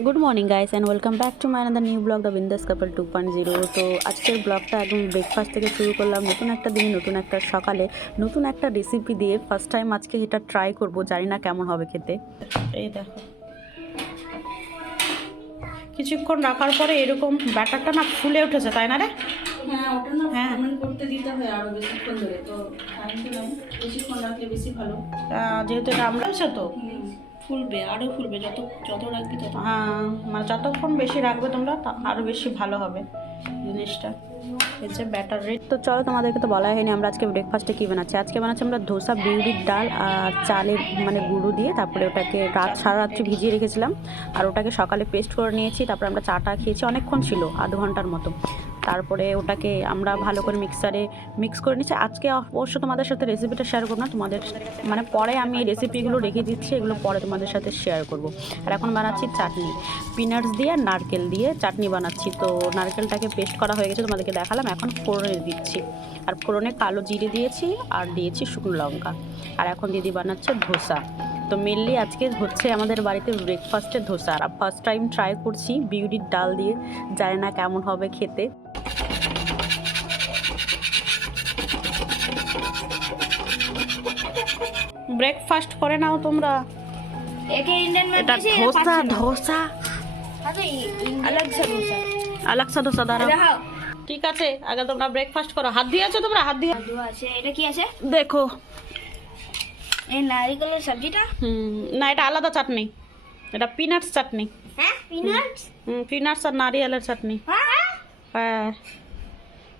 Good morning guys and welcome back to my another new blog the বিন্দাস কাপল 2.0। তো আজকের ব্লগটা একদম ব্রেকফাস্ট থেকে শুরু করলাম। নতুন একটা দিনে নতুন একটা সকালে নতুন একটা রেসিপি দিয়ে ফার্স্ট টাইম আজকে এটা ট্রাই করব, জানি না কেমন হবে খেতে। এই দেখো, কিছুক্ষণ রাখার পরে এরকম ব্যাটারটা না ফুলে উঠেছে, তাই না রে? হ্যাঁ, ওটা না ফার্মেন্ট করতে দিতে হয় আরো বেশিক্ষণ ধরে, তো টাইমটা নাই, বেশিক্ষণ রাখলে বেশি ভালো। যেহেতু এটা আমরা তো ফুলবে, আরো ফুলবে, যত যত রাখবি তত। মানে যতক্ষণ বেশি রাখবে তোমরা আরও বেশি ভালো হবে জিনিসটা। এই যে ব্যাটার রেড। তো চলো, তোমাদেরকে তো বলা হয়নি আমরা আজকে ব্রেকফাস্টে কী বানাচ্ছি। আজকে বানাচ্ছি আমরা ধোসা, বিউলির ডাল আর চালের মানে গুঁড়ো দিয়ে, তারপরে ওটাকে সারা রাত্রি ভিজিয়ে রেখেছিলাম আর ওটাকে সকালে পেস্ট করে নিয়েছি। তারপরে আমরা চাটা খেয়েছি, অনেকক্ষণ ছিল, আধ ঘন্টার মতো। তারপরে ওটাকে আমরা ভালো করে মিক্সারে মিক্স করে নিচ্ছি। আজকে অবশ্য তোমাদের সাথে রেসিপিটা শেয়ার করবো না, তোমাদের মানে পরে আমি এই রেসিপিগুলো রেখে দিচ্ছি, এগুলো পরে তোমাদের সাথে শেয়ার করব। আর এখন বানাচ্ছি চাটনি, পিনাটস দিয়ে আর নারকেল দিয়ে চাটনি বানাচ্ছি। তো নারকেলটাকে পেস্ট করা হয়ে গেছে, তোমাদেরকে দেখালাম। এখন ফোড়নে দিচ্ছি, আর ফোড়নে কালো জিরে দিয়েছি আর দিয়েছি শুকনো লঙ্কা। আর এখন দিদি বানাচ্ছে ধোসা। তো মেনলি আজকে হচ্ছে আমাদের বাড়িতে ব্রেকফাস্টের ধোসা, আর ফার্স্ট টাইম ট্রাই করছি বিউলির ডাল দিয়ে, জানি না কেমন হবে খেতে। ব্রেকফাস্ট করে নাও তোমরা। এটা ধোসা, ধোসা আলাক্সা ধোসা দাঁড়াও। ঠিক আছে, আগে তোমরা ব্রেকফাস্ট করো। হাত দিয়ে আছো তোমরা? হাত দিয়ে আছে। এটা কি আছে দেখো। এই নারকেলের সবজিটা? না, এটা আলাদা চাটনি, এটা পিনাটস চাটনি। হ্যাঁ, পিনাটস। পিনাটস আর নারিয়েলের চাটনি। হ্যাঁ,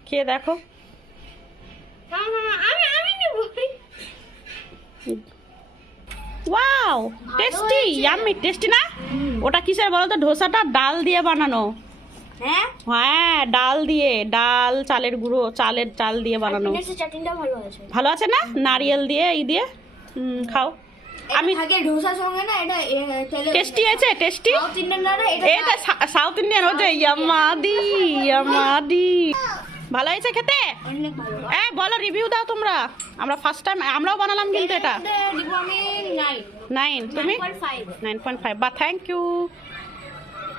খেয়ে দেখো। আমি নেব। ওয়াও, টেস্টি, ইয়াম্মি, টেস্টি না? ওটা কিসের বলো তো? ধোসাটা ডাল দিয়ে বানানো। হ্যাঁ হ্যাঁ, ডাল দিয়ে, ডাল, চালের গুঁড়ো, চাল দিয়ে বানানো। পিনাটসের চাটনিটা ভালো আছে। ভালো আছে না? নারিয়েল দিয়ে, দিয়ে খাও। আমি আগে ধোসার সঙ্গে না এটা টেস্টি আছে, টেস্টি। সাউথ ইন্ডিয়ানরা এটা সাউথ ইন্ডিয়ান হচ্ছে ইয়ামাদি, ইয়ামাদি। ভালো হয়েছে খেতে? অনেক ভালো। বলো, রিভিউ দাও তোমরা। আমরা ফার্স্ট টাইম আমরাও বানালাম কিন্তু এটা। দিব আমি 9। তুমি 9.5। বা থ্যাংক ইউ।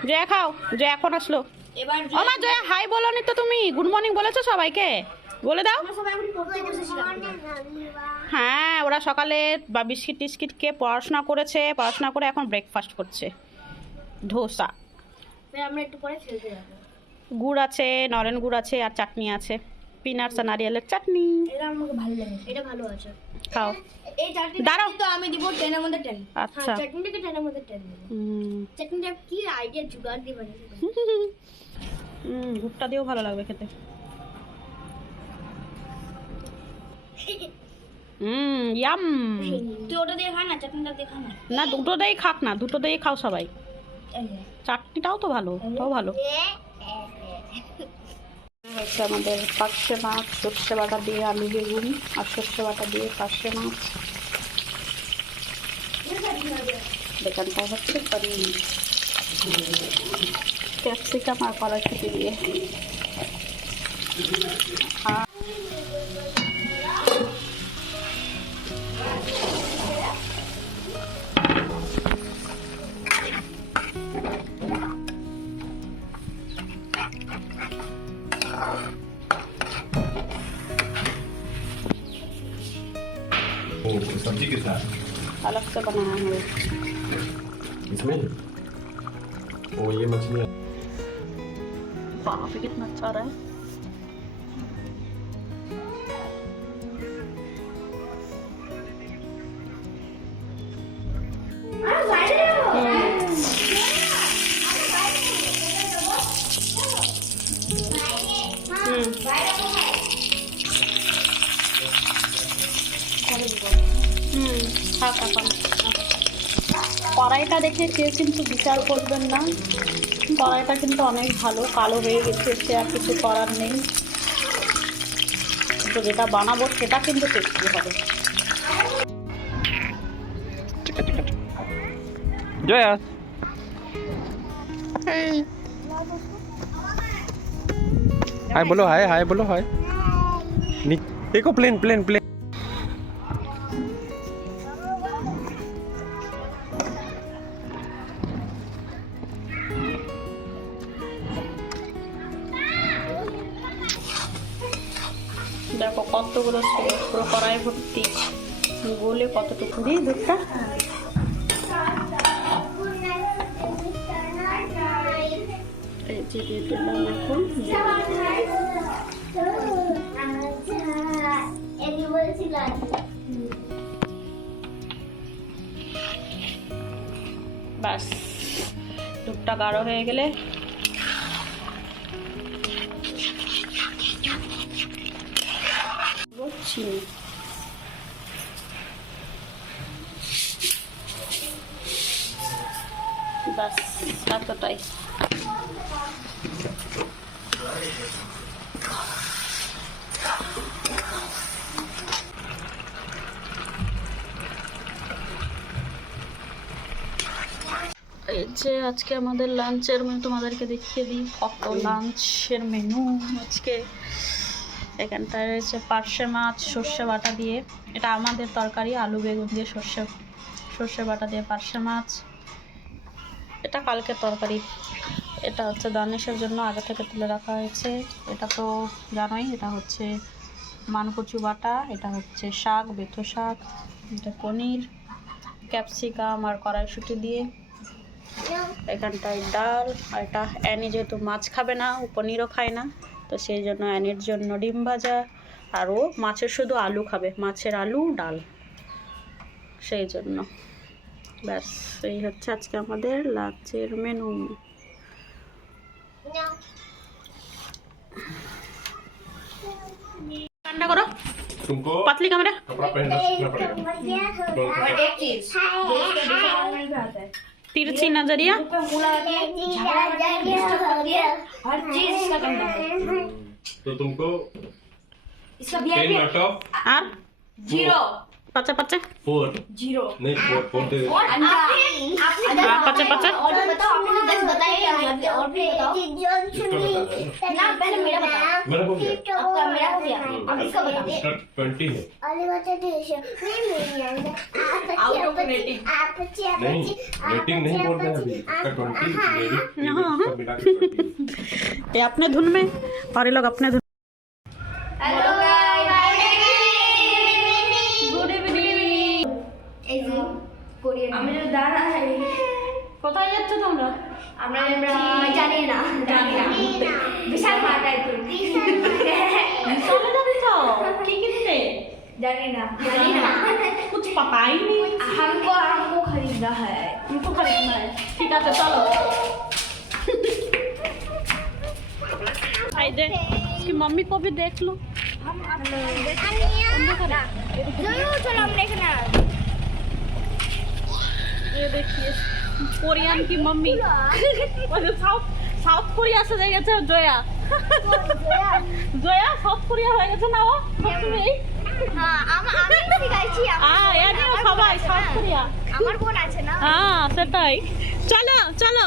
জয়া খাও, জয়া এখন আসলো। এবার ও মা, জয়া হাই বলোনি তো তুমি? গুড মর্নিং বলেছো সবাইকে? বলে দাও। আমরা সবাই এখন পড়তে বসেছিলাম। হ্যাঁ, ওরা সকালে বা বিস্কিট টিস্কিট খেয়ে পড়াশোনা করেছে, পড়াশোনা করে এখন ব্রেকফাস্ট করছে ধোসা। আমরা একটু পরে খেলতে যাব। গুড় আছে, নরেন গুড় আছে, আর চাটনি আছে, পিনাটস আর নারিয়েলের চাটনি। এটা আমাকে ভালো লাগে, এটা ভালো আছে। খাও। এই চাটনি দাঁড়াও। তো আমি দিব 10 এর মধ্যে 10। আচ্ছা। চাটনিটাকে 10 এর মধ্যে 10 দিব। চাটনিটা কি আইডিয়া জুগাড় দিয়ে বানিয়েছে। গুড়টা দিয়েও ভালো লাগবে খেতে। ইয়াম। তুই ওটা দিয়ে খা না, চাটনিটা দিয়ে খা না। না, দুটো দিয়েই খাক না, দুটো দিয়েই খাও সবাই। চাটনিটাও তো ভালো, ওটাও ভালো হচ্ছে। আমাদের পার্শে মাছ, সর্ষে বাটা দিয়ে, আলু বেগুন আর সর্ষে বাটা দিয়ে পার্শে মাছ। বেকানটা হচ্ছে পনির, ক্যাপসিকাম আর কড়াইশুঁটি দিয়ে। सब्जी के साथ अलग से बनाया है इसमें। ओ ये मछली बाप रे, कितना अच्छा रहा है। কড়াইটা দেখে কেউ কিন্তু বিচার করবেন না, কড়াইটা কিন্তু অনেক ভালো, কালো হয়ে গেছে, সে আর কিছু করার নেই। তো যেটা বানাবো সেটা কিন্তু টেস্টি হবে। जया हाय बोलो, हाय हाय बोलो, हाय। देखो प्लेन प्लेन प्लेन। দেখো কতগুলো ছিল, পুরো কড়াই ভর্তি, গোলে কতটুকু দিই দুধটা। এই যে দিয়ে দিলাম এখন। বাস দুধটা গাঢ় হয়ে গেলে চিনি, বাস এতটাই। এই যে আজকে আমাদের লাঞ্চের মেনু তোমাদেরকে দেখিয়ে দিই, কত লাঞ্চের মেনু আজকে। এখানটায় রয়েছে পার্শে মাছ সর্ষে বাটা দিয়ে, এটা আমাদের তরকারি, আলু বেগুন দিয়ে সর্ষে বাটা দিয়ে পার্শে মাছ, এটা কালকে তরকারি। এটা হচ্ছে দানিশের জন্য আগে থেকে তুলে রাখা হয়েছে, এটা তো জানোই, এটা হচ্ছে মানকচু বাটা, এটা হচ্ছে শাক, বেথো শাক, এটা পনির, ক্যাপসিকাম আর কড়াইশুঁটি দিয়ে। এখানটায় ডাল, আর এটা অ্যানি যেহেতু মাছ খাবে না, ও পনিরও খায় না, তো সেই জন্য অ্যানির জন্য ডিম ভাজা, আর ও মাছের শুধু আলু খাবে, মাছের আলু ডাল, সেই জন্য। ব্যাস এই হচ্ছে আজকে আমাদের লাঞ্চের মেনু। ঠান্ডা করো तुमको पतली कैमरा। कपड़ा पहनना सीखना पड़ेगा। और एक चीज जो उसके डिपार्टमेंट में आता है, तिरछी नजरिया, मुंह पे मुला के हर चीज इसका करना है। तो तुमको इसका 10 VIP आउट ऑफ और 0 पचा पचा 4 0 नहीं 4 दे और आपने पचा पचा और बताओ, आपने 10 बताए और भी बताओ ना, पहले मेरा बताओ। मेरा हो गया आपका मेरा हो गया, अब इसका बताओ। इसका 20 है आउट ऑफ रेटिंग नहीं रेटिंग नहीं बोल रहे अभी इसका 20 मेरी इसका मिला के 20 ये अपने धुन में और ये लोग अपने धुन। Hello guys, good evening. Korean আমি দাঁড়া है কোথায় যাচ্ছ তোমরা? আমরা জানি না বিশাল মার্কেট চলে যাচ্ছ কি কিনতে? জানি না कुछ पता ही नहीं। हमको खरीदना है। तुमको खरीदना है, ठीक है चलो। भाई दे इसकी मम्मी को भी देख लो। चलो हम देखना। ये देखिए कोरियन की मम्मी वो जो साउथ कोरिया से जाए গেছে জয়া জয়া সাউথ কোরিয়া হয়ে গেছে না ও সবসময়। হ্যাঁ আমি শিখাইছি। এদিকে সবাই সাউথ কোরিয়া, আমার বোন আছে না। হ্যাঁ সেটাই। চলো চলো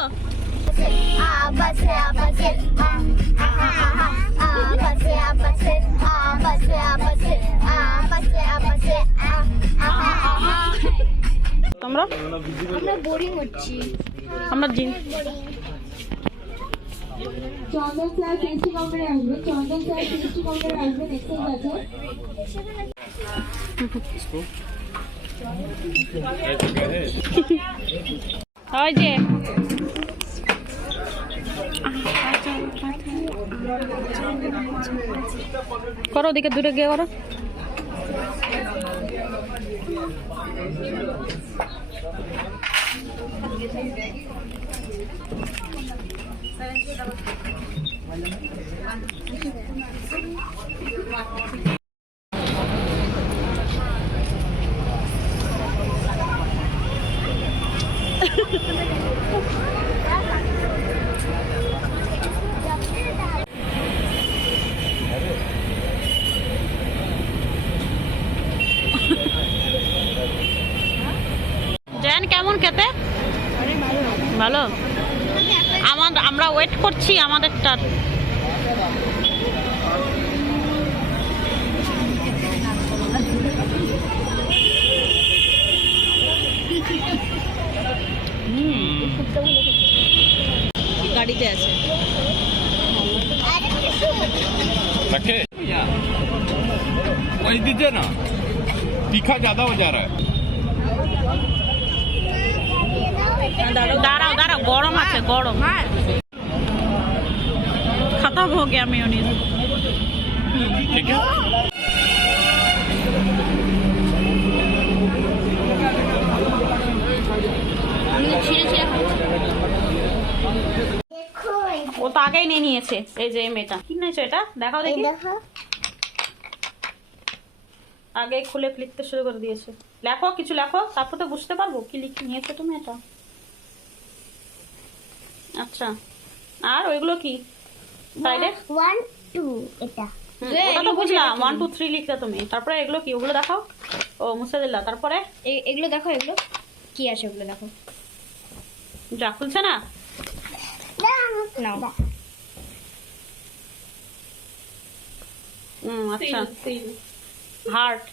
তোমরা। আমরা বোরিং হচ্ছি। আমরা জিন চন্দন স্যার টেস্টি কাউন্টারে আসবে, চন্দন স্যার টেস্টি কাউন্টারে আসবে, এক্সেস আছে। ওই যে করো, ওদিকে দূরে গিয়ে করো। জেন কেমন খেতে? ভালো। আমরা ওয়েট করছি আমাদেরটার। গাড়িতে আছে। रखे वही दीजिए ना, तीखा ज्यादा हो जा रहा है। दाঁড়াও দাঁড়াও, গরম আছে গরম। खत्म हो गया मेयोनीज। ठीक है। ও তো আগেই নিয়ে নিয়েছে। এই যে এই মেয়েটা কি নিয়েছো, এটা দেখাও দেখি। আগে খুলে লিখতে শুরু করে দিয়েছে। লেখো, কিছু লেখো, তারপর তো বুঝতে পারবো কি লিখে নিয়েছো তুমি এটা। আচ্ছা, আর ওইগুলো কি সাইডে? 1 2 এটা ওটা তো বুঝলাম, 1 2 3 লিখতে তুমি। তারপরে এগুলো কি, ওগুলো দেখাও। ও মুছে দিলা। তারপরে এগুলো দেখো, এগুলো কি আছে ওগুলো দেখো। যা খুলছে না। নাও আচ্ছা, হার্ট।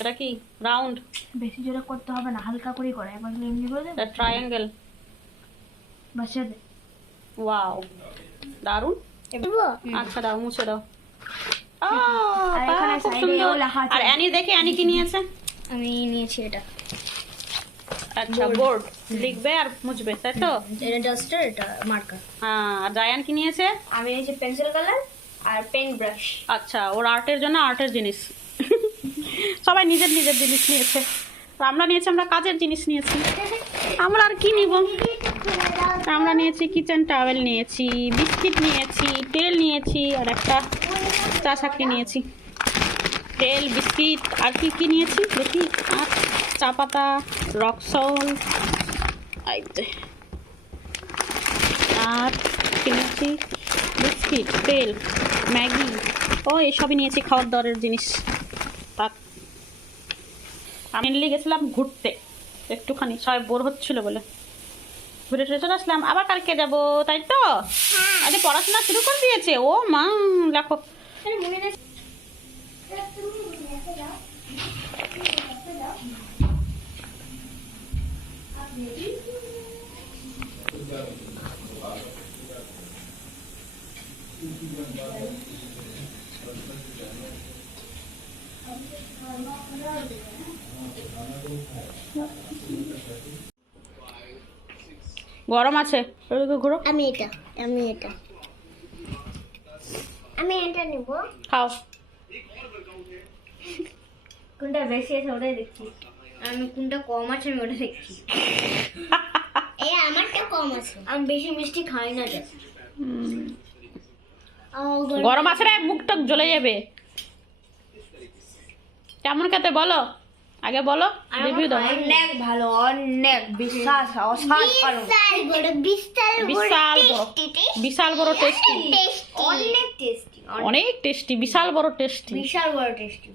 এটা কি রাউন্ড? বেশি জোরে করতে হবে না, হালকা করে করে একবার এমনি করে দেবে। ট্রায়াঙ্গেল। বসে দে। ওয়াও, দারুন। আচ্ছা দাও, মুছে দাও। আর এখানে খুব সাইডে সুন্দর। লেখা আছে। আর অ্যানি দেখি, অ্যানি কি নিয়েছে? আমি নিয়েছি এটা। আচ্ছা, বোর্ড লিখবে আর মুছবে, তাই তো? এটা ডাস্টার, এটা মার্কার। হ্যাঁ, আর জায়ান কি নিয়েছে? আমি নিয়েছি পেন্সিল কালার আর পেন ব্রাশ। আচ্ছা, ওর আর্টের জন্য আর্টের জিনিস। সবাই নিজের নিজের জিনিস নিয়েছে। আর আমরা নিয়েছি, আমরা কাজের জিনিস নিয়েছি। আমরা আর কি নিব? আমরা নিয়েছি কিচেন টাওয়েল নিয়েছি, বিস্কিট নিয়েছি, তেল নিয়েছি, আর একটা চা ছাঁকনি নিয়েছি। তেল, বিস্কিট, আর কি কি নিয়েছি দেখি। আর চা পাতা, রক সল্ট, আর কিনেছি বিস্কিট, তেল, ম্যাগি, ও এসবই নিয়েছি খাওয়ার দাওয়ারের জিনিস। থাক, আমি গেছিলাম ঘুরতে একটুখানি, সবাই বোর হচ্ছিল বলে ঘুরে টুরে চলে আসলাম। আবার কালকে যাবো, তাই তো? আরে পড়াশোনা শুরু করে দিয়েছে। ও মা, দেখো গরম আছে। ঘুরো। আমি এটা নিব। খাও। কোনটা বেশি আছে ওটাই দেখছি। আমি কোনটা কম আছে আমি ওটা দেখছি। এই আমারটা কম আছে, আমি বেশি মিষ্টি খাই না। গরম আছে রে, মুখটা জ্বলে যাবে। কেমন খেতে বলো, আগে বলো, রিভিউ দাও। অনেক ভালো, অনেক বিশ্বাস অসাধারণ, বিশাল বড় টেস্টি, অনেক টেস্টি, অনেক টেস্টি, বিশাল বড় টেস্টি। বিশাল বড় টেস্টি।